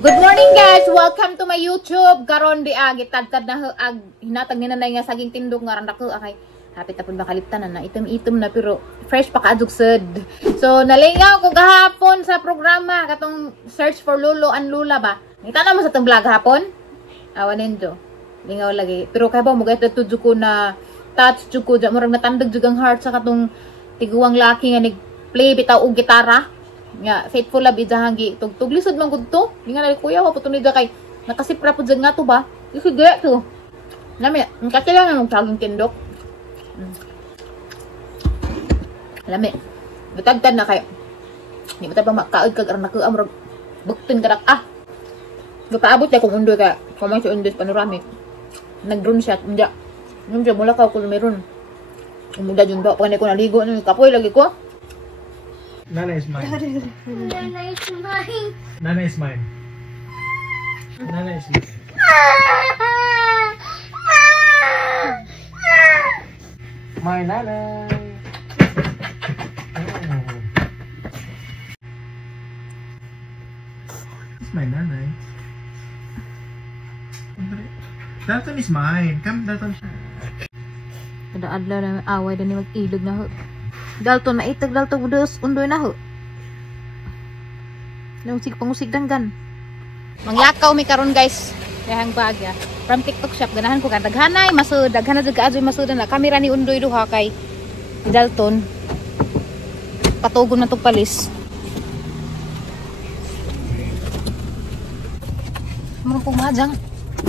Good morning guys! Welcome to my YouTube. Karon di gitagtad na hinatag ni nanay nga saging tindog nga randak ko akay hapit na pud makaliptan na itom-itom na pero fresh pa kaadugsed. So nalingaw ko gahapon sa programa katong search for Lolo and Lula ba. Ngita na mo sa tong vlog hapon? Awanin do. Lingaw lagi. Pero kay ba mo gayud tudyo ko na touch jud ko murag natandag jud ang heart sa katong tiguang laki nga nag-play bitaw og gitara. Nga faithful love idahangi tugtug lisod man gud to nga na kuya wa putunid kay nakasipra pud nga to ba isige to nami kasi lang ang saging tindok lami bitagtad na kay di mo ta pa makaod kag anak ko amrog buktin kadak gapaabot na kung undoy ka kamay sa undoy panoramic nag-drone shotunda mula ka kung meron umuda jud ba panay ko naligo ni kapoy lagi ko. Nana is mine. Nana is mine. Nana is mine. Nana is mine. My Nana. It's my Nana. Dalton is mine. Come, Dalton. Kada adlaw na away din mag-ilog na ho. Dalton maitag Dalton budos undoy na ho. Nungsig pangusig danggan. Manglakaw mi karon guys. Dahang bagya. From TikTok shop ganahan ko kan daghanay masud daghan na jud kaazoy masud na kamera ni undoy duha kay Dalton. Patugon na tong palis. Mo pong majang.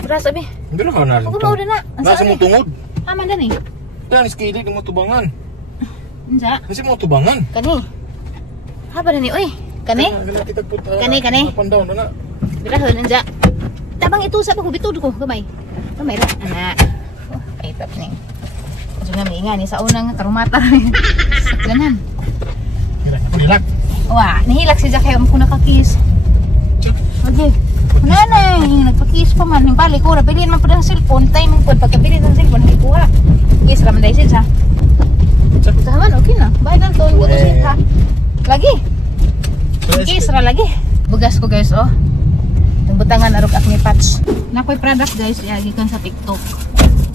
Bra sabi. Dili ka na. Ugo na. Nasa mo tungod. Aman dani. Dan iskili mo tubangan. Unsa? Kasi mo tubangan. Kani. Haba na ni oy. Kani? Kani. Pandaw na na. Birahon unsa. Tabang ito sa pagbitud ko gamay. Gamay ra. Ana. Ay tap ni. Kasi nga miinga ni sa unang karumata. Sakganan. Hilak. Wa, nihilak si Jack mo ko nakakis. Okay. Nanay, nagpakis pa man. Yung balik ko, nabilin man po ng cellphone. Timing po, pagkabilin ng cellphone, hindi ko ha. Yes, raman dahil siya. Sahaman, okay na. Bayad lang to. Yung buto siya ha. Lagi. Okay, sara lagi. Bugas ko guys, oh. Yung butangan arog acne patch. Nakoy product guys, iagikan sa TikTok.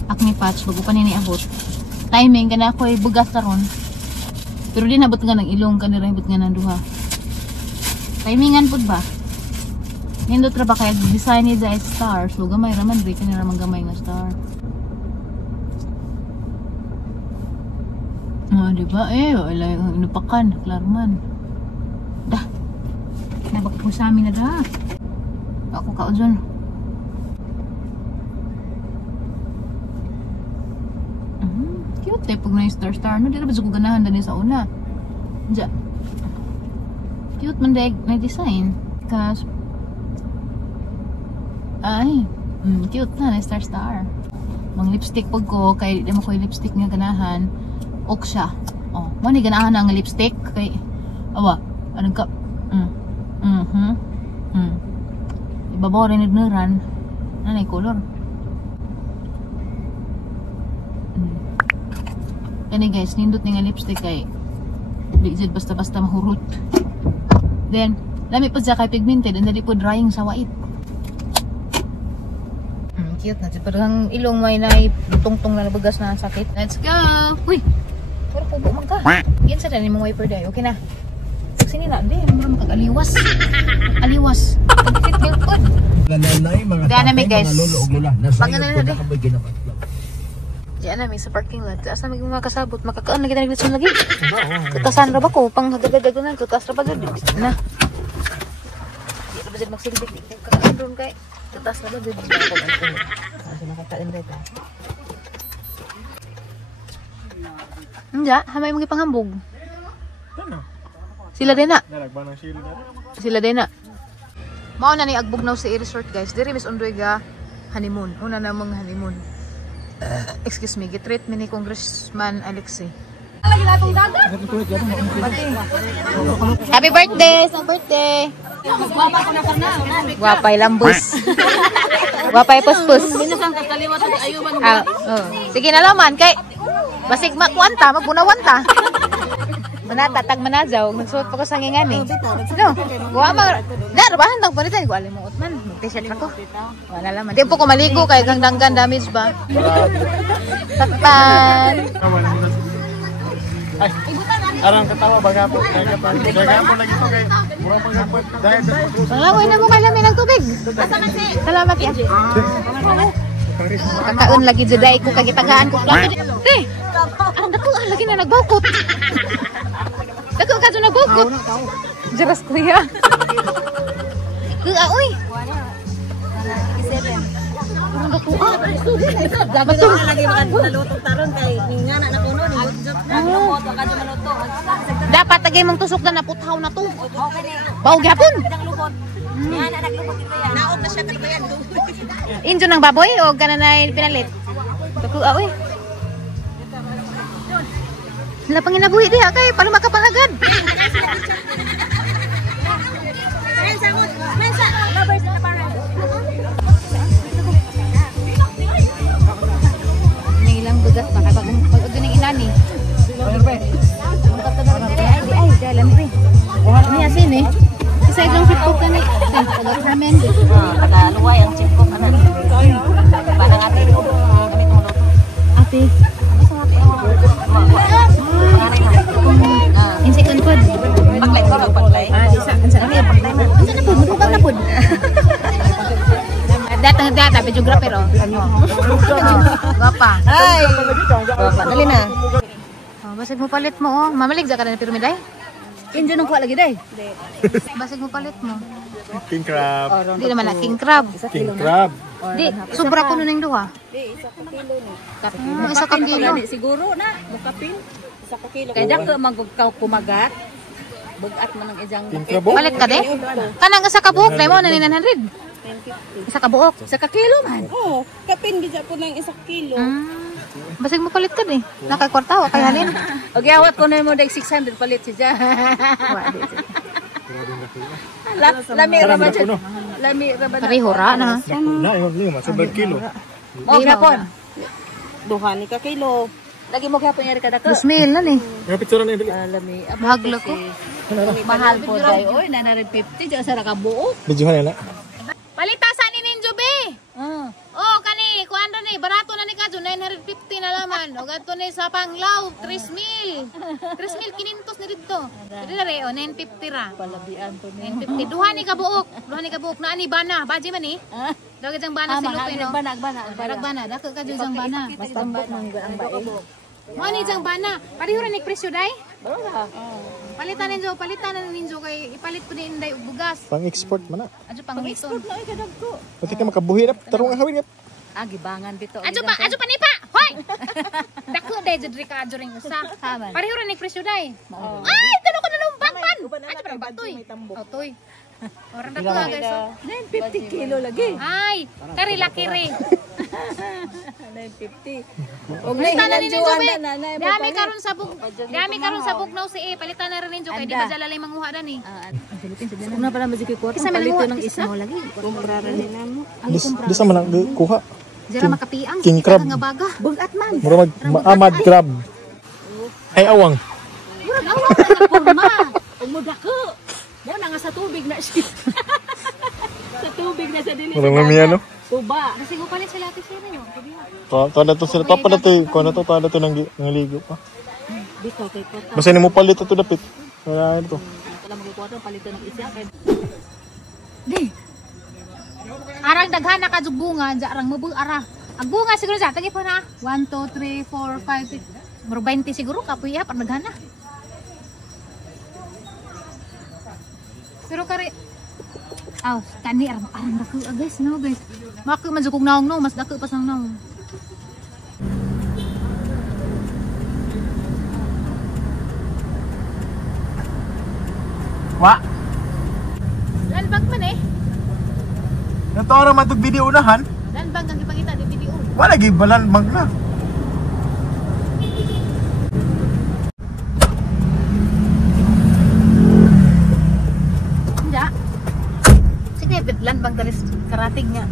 Acne patch, bago pa nini abot. Timing, kana ako'y bugas karon. Pero di nabot nga ng ilong, kanira ibot nga ng duha. Timingan po ba? Nindot ra ba kaya design ni the star? So gamay raman, di kanira man gamay nga star. Diba? Wala yung inupakan. Klarman. Dah. Nabakit mo sa amin na dah. Ako kao dyan. Cute eh. Pag na yung star. No, di na ba ko ganahan din sa una. Diyan. Cute man dahil may design. Kas. Ay. Cute na. Na star. Mang lipstick pag ko. Kaya di mo ko yung lipstick nga ganahan. Ok siya. Oh, mo ni ganahan ang lipstick kay awa, anong ka? Ibabaw rin nagnuran. Nanay color. Kani guys, nindot ni nga lipstick kay di jud basta-basta mahurot. Then, lami pa siya kay pigmented and dali po drying sa white. Cute na. Parang ilong may tungtong na nabagas na sakit. Let's go! Uy! Pero pubo man ka. Yan sa dani mong wiper day. Okay na. Sini na. Di. Mura makag-aliwas. Aliwas. Pag-fit milk food. Nanay, mga tatay, guys. mga lolo o lola. Pag ano na di. Diyan namin sa parking lot. Asa may mga kasabot. Makakaan lagi na naglit lagi. Kutasan ra ba ko? Pang hagagagagunan. Kutas ra ba gud. Na. Di ra ba dyan magsilbik. Kakaan doon kay. Kutas ra ba gud. Kasi nakakain rin. Hindi, hamay mong ipanghambog. Sila din na. Sila din na. Mao na ni agbugnaw sa resort guys. Diri mis undoy ga honeymoon. Una na mong honeymoon. Excuse me, gitreat mi ni Congressman Alexei. Happy birthday! Sa birthday! Wapay lambus. Wapay puspus. Sige na laman kay basig makwanta, magbunawanta. Manatatag manajaw, nagsuot pa ko sa ngingan eh. No, guwa ma. Dar ba handang pa rin ko alimuot man. T-shirt ako. Wala laman. Di po ko maligo kay gandanggan damage ba. Takpan. Ay, arang katawa baga po. Daga po lagi to kay murang pagapot. Langoy na mo kay lamin ng tubig. Salamat ya. Kakaon lagi jeday ko kay gitagaan ko plato. Te. Ang dako lagi na nagbukot. Dako ka na nagbukot. Jeras kuya. Kuya uy. Ang dako. Dapat ko lagi maluto taron kay ngana na kuno ni moto ka maluto. Dapat tagay mong tusok na naputhaw na to. Bawo gyapon. Ngana naglupot ito yan. Naog na siya kanabayan. Injo ng baboy o gananay pinalit. Dako uy. Sila panginabuhi diha kay para makapahagad. Mensa, lovers na para. Ilang bugas pa kay pag ng inani. Ay, dalan ri. Ni asin eh. Isa itong sipok ka ni. Tagal ramen. Tagaluway ang chipko kanan. Parang ate ko. Gamit mo luto. Ate. Insay kon pod. Paglay ko lang paglay. Isa ansa na paglay na. Ansa na pod, mudubang na pod. Datang data videographer oh. Gapa. Ay. Dali na. Basig mo palit mo oh. Mamalig ka na pirmi day. Injo nang kuha lagi day. Basig mo palit mo. King crab. Di naman na king crab. King crab. Di, sobra ko ning duha. Di, isa ka kilo ni. Isa ka kilo. Siguro na, mukapin. Isa ka kilo. Kaya dako magkaw kumagat. Bugat man ang ijang. King crab. Palit ka de? Kanang isa ka buhok, mo na 900. Isa ka buhok. Isa ka kilo man. Oo, kapin gid po ng isa kilo. Basig mo palit ka de. Nakakwarta wa kay halin. Og yawat ko na mo dag 600 palit siya. Lami ra man siya. Lami ra man. Pareho ra na. Na yung lima sa kilo. Mo gyapon. Duha ni ka kilo. Lagi mo gyapon yari kada ka. 2,000 na ni. Yung picture na yung Lami. Bahaglo ko. Mahal po day. Oy, 950 diya sa nakabuo. Videohan na. Palita sa ni Ninjo be. Oh, kani kuan ni barato na ni kadto 950 na laman. Og adto ni sa Panglaw 3,000. 3,000 500 ni didto. Dili na re oh 950 ra. Palabian to ni. 950 duha ni kabuok. Duha ni kabuok na ani bana. Baji man ni. Dagit ang bana si Lupino. Barag bana, dako ka jud ang bana. Mas tambok nang ang bae. Mo ni jang bana. Pareho ra ni presyo day. Bala. Palitan na ninyo kay ipalit ko ni Inday og bugas. Pang-export man na. Adyo pang miton. Ay kadagko. Pati ka makabuhi na. Tarong ang hawin. Gibangan bito. Adyo pa ni pa. Hoy. Dako day jud ka adyo ring usa. Pareho ra ni presyo day. Ay, tulo ko na lumbakpan. Adyo pa batoy. Oh, toy. Orang dako guys. 950 kilo lagi. Ay, kari laki re. 950. Og palitan na ninyo be. Dami karon sa bugnaw si palitan na rin ninyo kay di ba jalalay manguha dan ni. Una para majiki ko. Isa man ng isa mo lagi. Kumpara rin namo. Di sa man kuha. Jara makapiang. King crab. Nga baga. Bugat man. Mura mag-amad crab. Ay awang. Murag awang na porma. Umudako. Mo na nga sa tubig na siya. Sa tubig na siya din. Mura mamiya no? Tuba. Kasi ko palit sila ati sila yo. Tada to sila. Tada to nang ligo pa. Dito kay kota. Basta ni mo palit ito dapit. Kaya ito. Wala magkukuha palito ng isya kay. Di. Arang daghan na ka jug bunga, arang mabul ara. Ang bunga siguro sa tagi pa na. 1 2 3 4 5 6. Muro 20 siguro kapuy pa daghan na. Pero kare kani arang dako guys no guys. Mako man jug naong no, mas dako pa sang naong. Wa. Landbang man eh. Natoro man tug video unahan. Landbang kang ipakita di video. Wala gi balan mag na. Nya. Sige landbang talis karating nga.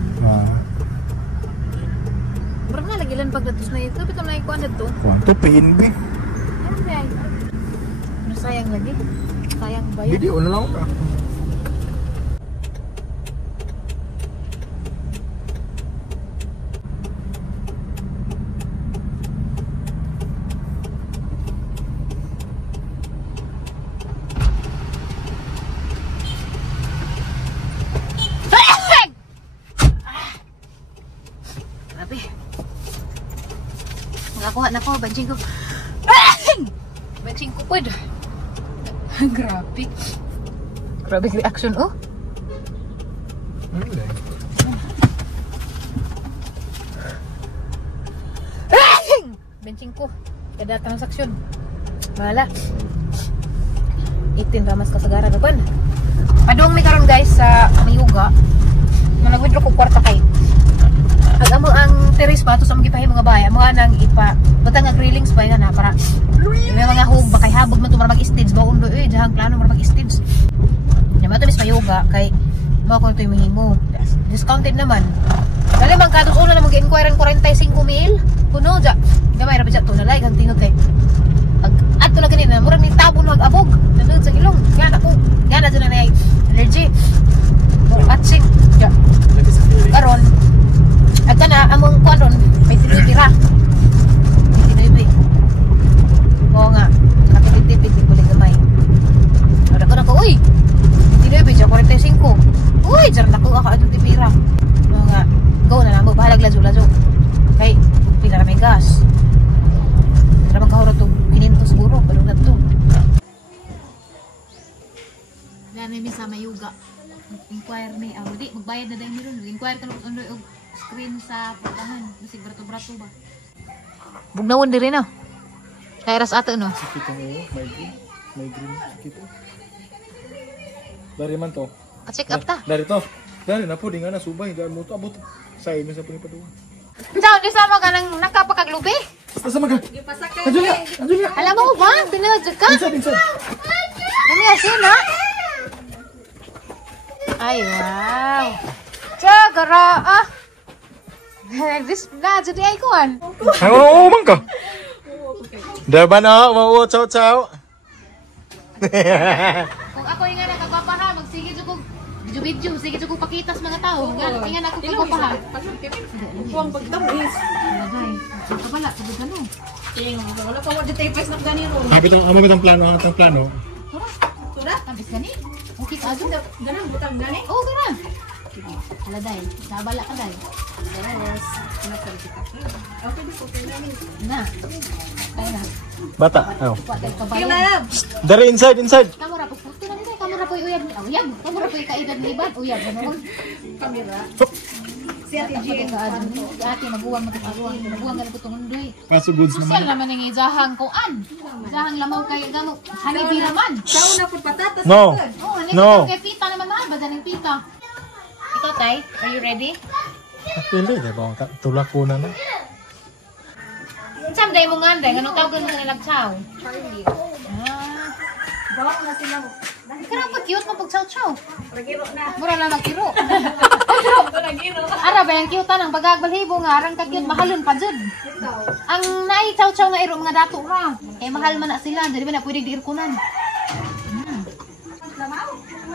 Murag na lagi landbang datos na ito, bitaw na ikuan dito. Kwanto pain bi. Ano ba? Ano sa Sayang lagi. Sayang bayad. Video na lang ka. Grabe. Nakakuha na ko, banjing ko. Banjing ko po. Grabe. Grabe reaction, oh. Benching ko. Kada transaksyon. Wala. 18 ramas kasagaran na pan. Padung mi karon guys sa Mayuga. Nga nag-withdraw ko kwarta kay. Ag amo ang teres pa to sa mga mga bahay. Amo nang ipa butang ang grillings pa nga na para may mga hug bakay habog man to para mag-stage ba undo jahang plano para mag-stage. Nya mato mis Mayuga kay mao ko to mahimo. Discounted naman. Dali man kadto una na mag-inquire 45,000 kuno ja. Gamay ra ba to na like ang tingot kay. Adto na ganina murag ni tabon wag abog. Nanod sa ilong. Yan ako. Yan na dyan na allergy. Atching. Ja. Karon agka na among kuan may tinibira. Tinibi. Oo nga. Kapitipit ko lang gamay. Ada ko na ko uy. Tinibi ja 45. Uy, jar na ko ako adong tibira. Oo nga. Go na namo bahalag lazo-lazo. Kay pila ra may gas. Para magkahuro to 500 siguro pero nadto. Nanay mi sa Mayuga. Inquire ni di magbayad na dai mi ron. Inquire kan og screen sa portahan. Bisig brato-brato ba. Bugnawon diri na. Kay ras ato no. Sakit ang ulo, may green sakit. Dari man to. Check up ta. Dari to. Dari na po di nga na subay dahil mo to abot sa imi sa punipaduwa. Daw di sama ka nang nakapakaglubi. Basta maga. Anjulia. Alam mo ba? Pinadjud ka? Inside. Nami asin ha? Ay wow. Chagara ah. This na jadi ay kuan. Oo man ka. Daba na, wow, ciao. Kung ako yung nga nakagwapa ha, magsige dyan kong video, sige dyan kong pakita sa mga tao. Nga na ako kagwapa ha. Huwag pagtamis. Lagay. Kabala, sabag ka no. Wala pa wala tayo pwes na ganito. Amabit ang plano. Tura? Tamis gani? Okay ka dyan? Ganang butang gani. Oo, gana. Hala day, nabala ka day. Yes. Okay, okay na ni. Na. Kaya na. Bata. Oh. Day kabayan. Dari inside. Kamura po puto na nila. Kamura po uyab. Uyab. Kamura po kaedad ni Iban. Uyab. Ganun. Kamera. Si Ate Si ate maguwang magpaguwang. Maguwang ganun po tungundoy. Paso goods Social naman yung izahang kuan. Izahang lamaw kay gamo. Hanibira man. Sao na po patatas. No. Oh, hanibira kay pita naman mahal. Bada ng pita. Ikaw tay, are you ready? Pili, diba? Tulak ko na. Saan day mo nga day? Anong tawag mo na nagsaw? Charlie. Ah. Bawak na sila mo. Karang pa cute mo pag chow-chow. Ragiro na. Mura lang magkiro. Ito ragiro. Ara ba yung cute nang bagagbalhibo nga arang ka cute mahalon pa jud. Ang nai chow-chow nga iro mga dato ra. Kay mahal man na sila, di ba na pwede diirkunan.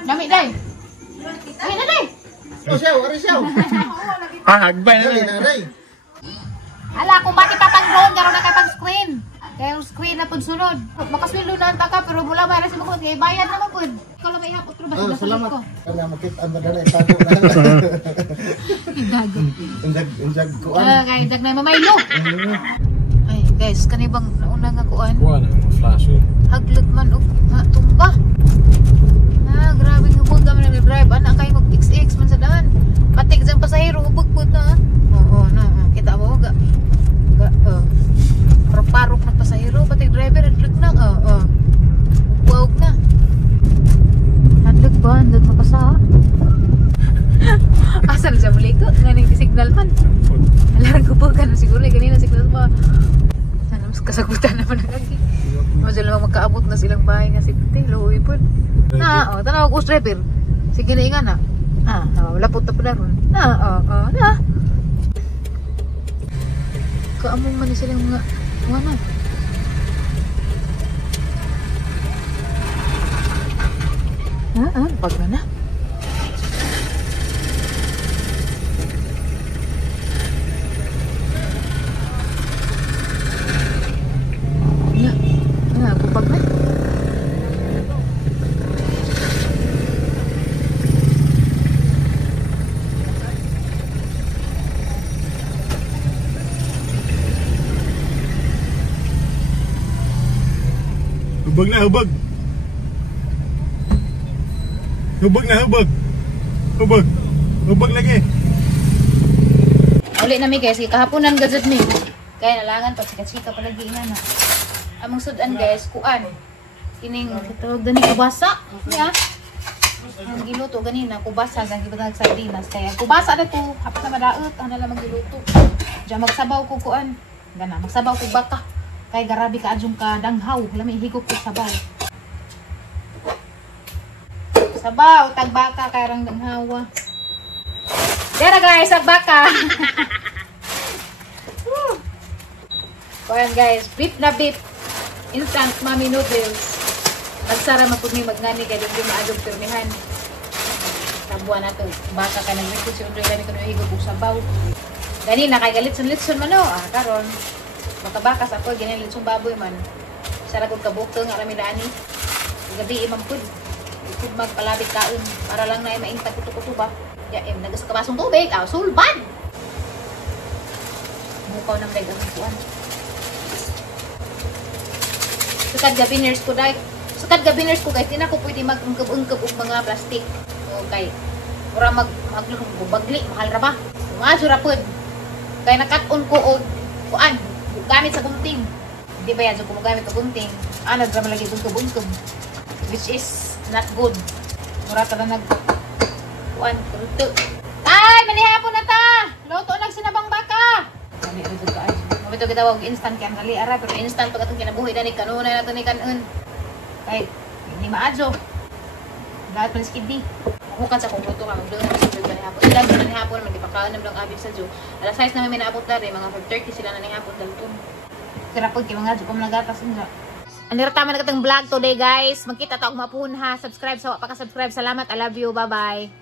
Dami day. Ay na day. Hagbay na rin. Ala kung bakit patang-drone karon na katang screen. Kaya yung screen na pud sunod. Makasweldo na ta ka pero mula ba si mo kay bayad na mo pud. Ikaw lang may hapot pero basta salamat ko. Kaya makita ang dala itago na. Dago. Unjag ko Kay dag na mamaylo. Ay guys, kani bang nauna nga kuan? Kuha na yung flash. Haglut man og tumba. Ah, grabe nga mo gaman na drive. Anak kay mag XX man sa daan. Patik jang pasahero ubog-bud na. Oo na. Kita mo ga. Parok na pasahero, patik driver hadlok na. Uwag na. Hadlok ba? Hadlok na pasa. Asal siya muli ko. Nganing signal man. Alarang ko po ka na siguro. Ganina signal pa. Sana mas kasagutan naman na lagi. Mas lang magkaabot na silang bahay nga si Tite. Luhoy po. Na, tanaw ko driver. Sige na inga na. Lapot na po na ron. Na. Kaamong man silang mga na. Pag na. Kupag na. Hubag na, hubag. Hubag na, hubag. Hubag. Hubag lagi. Uli na mi guys, kahaponan gazad mi. Kaya nalangan pag sikat-sika palagi nga na. Among sudan guys, kuan. Kining tawag gani kubasa. Ya. Ang giluto ganina, kubasa sa gibutang sardinas. Kaya kubasa na ko, hapat na madaot, ana lang magluto. Diyan magsabaw ko kuan. Gana, magsabaw ko baka. Kay garabi ka adjong ka danghaw, lami higop ko sabaw. Sabaw, tagbaka kay rang danghawa. Dera guys, tagbaka. Kuan guys, beef na beef. Instant mommy noodles. Nagsara man pud mi magnani kay dili maadog pirmihan. Sabuan nato, baka ka nag-request si Andre gani kuno higop og sabaw. Gani na kay galit-litson man no, karon. Makabakas ako, ganyan litsong baboy man. Saragod kabukto nga kami dani. Gabi imam pud. Pud magpalabit kaon para lang na maintag kuto-kuto ba. Ya nagas ka basong tubig, sulban. Mukaw nang dai ang kuan. Sukad gabiners ko dai. Sukad gabiners ko guys, di na ko pwede mag-ungkab-ungkab og mga plastic. Okay. Ora bagli, mahal ra ba? Maso ra pud. Kay nakat-on ko og kuan. Gamit sa gunting. Di ba yan? So, kumugamit sa gunting. Drama lagi bungkub-bungkub. Which is not good. Mura ka na kuan, turuto. Ay! Manihapon na ta! Loto na sinabang baka! Kami, ito ka. Mabito kita wag instant kaya dali ara. Pero instant pag itong kinabuhi na ni kanunay na ito ni kanon. Kay, hindi maadyo. Lahat man skidi. Hukan sa kung luto ka, magdoon na sa manihapon. Ilang sa manihapon naman, di pa kaan naman lang abig sa Diyo. Alas 6 naman may naabot na rin, mga 5:30 sila na nihapon dalton. Kira po, kaya mga Diyo, kung nagatas nila. Anirtama na katang vlog today guys. Magkita ta og mapun ha. Subscribe sa subscribe. Salamat. I love you. Bye-bye.